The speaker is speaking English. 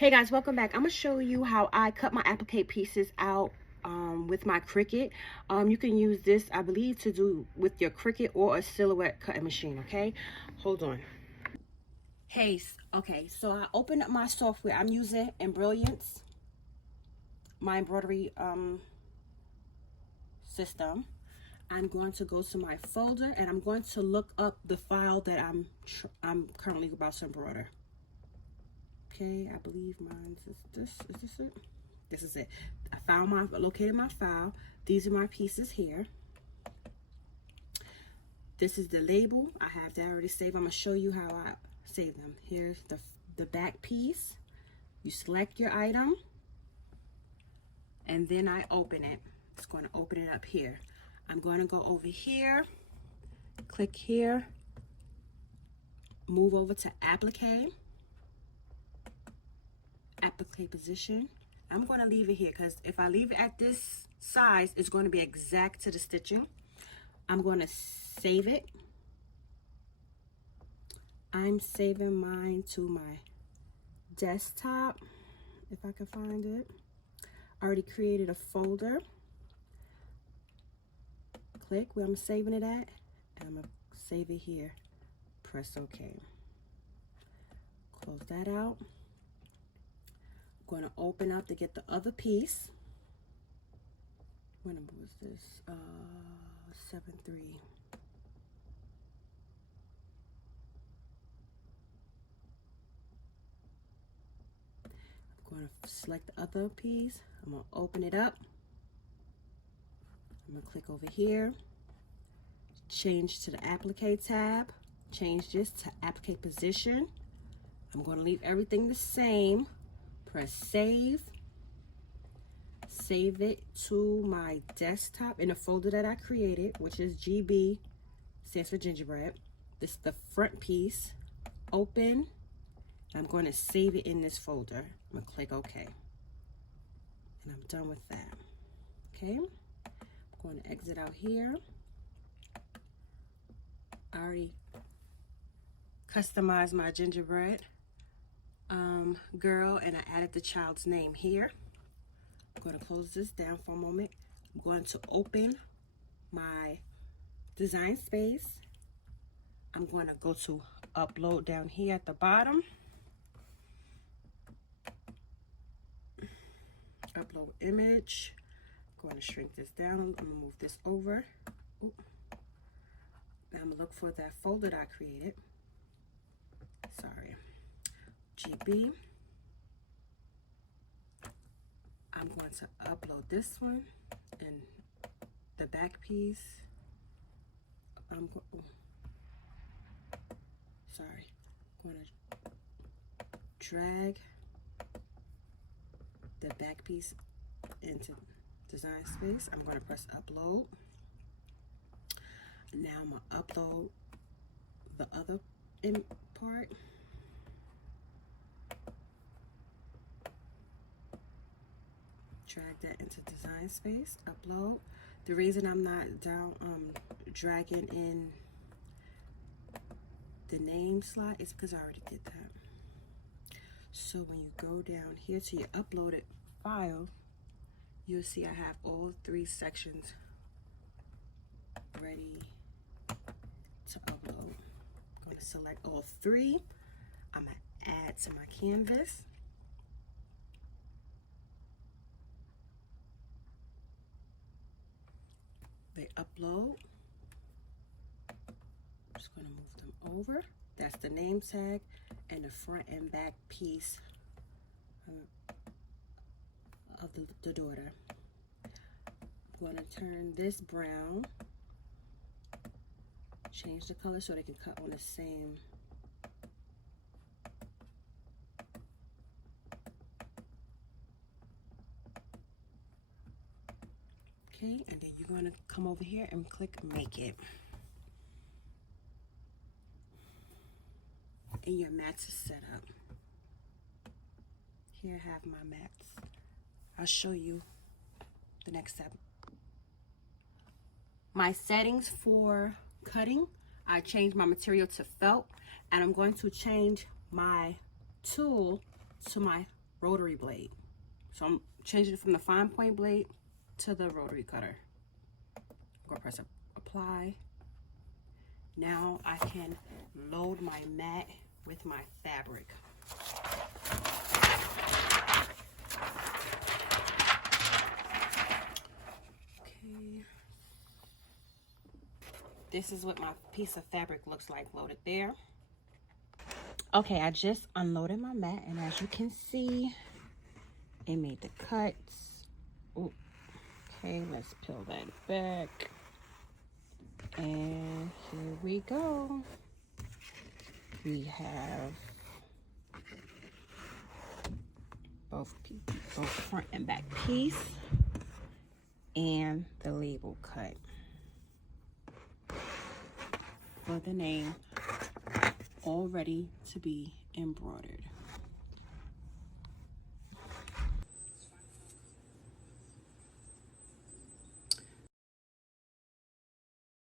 Hey guys, welcome back. I'm gonna show you how I cut my applique pieces out with my Cricut. You can use this, I believe, to do with your Cricut or a silhouette cutting machine. Okay, hold on. Okay, so I opened up my software. I'm using Embroidery, my embroidery system. I'm going to go to my folder and I'm going to look up the file that I'm currently about to embroider. Okay, I believe mine is this. Is this it? This is it. I located my file. These are my pieces here. This is the label. I have that already saved. I'm gonna show you how I save them. Here's the back piece. You select your item, and then I open it. It's going to open it up here. I'm going to go over here, click here, move over to applique position. I'm going to leave it here because if I leave it at this size, it's going to be exact to the stitching. I'm going to save it. I'm saving mine to my desktop, if I can find it. I already created a folder. Click where I'm saving it at, and I'm going to save it here. Press OK. Close that out. Going to open up to get the other piece. What number was this? 7-3. I'm going to select the other piece. I'm going to open it up. I'm going to click over here. Change to the applique tab. Change this to applique position. I'm going to leave everything the same. Press save. Save it to my desktop in the folder that I created, which is GB, stands for gingerbread. This is the front piece. Open. I'm going to save it in this folder. I'm going to click OK. And I'm done with that. Okay. I'm going to exit out here. I already customized my gingerbread girl, and I added the child's name here. I'm going to close this down for a moment. I'm going to open my design space. I'm going to go to upload down here at the bottom. Upload image. I'm going to shrink this down. I'm going to move this over. Ooh. Now I'm going to look for that folder that I created. Sorry. GB. I'm going to upload this one and the back piece. I'm going to drag the back piece into design space. I'm going to press upload. Now I'm going to upload the other part. Drag that into design space, upload. The reason I'm not dragging in the name slot is because I already did that. So when you go down here to your uploaded file, you'll see I have all 3 sections ready to upload. I'm going to select all 3. I'm going to add to my canvas. They upload. I'm just going to move them over. That's the name tag and the front and back piece of the daughter. I'm going to turn this brown, change the color so they can cut on the same. Okay, and then you're going to come over here and click make it. And your mats is set up. Here I have my mats. I'll show you the next step. My settings for cutting, I changed my material to felt, and I'm going to change my tool to my rotary blade. So I'm changing it from the fine point blade to the rotary cutter. I'm gonna press apply. Now I can load my mat with my fabric. Okay. This is what my piece of fabric looks like loaded there. Okay, I just unloaded my mat, and as you can see, it made the cuts. Ooh. Okay, let's peel that back. And here we go. We have both front and back piece and the label cut for the name, all ready to be embroidered.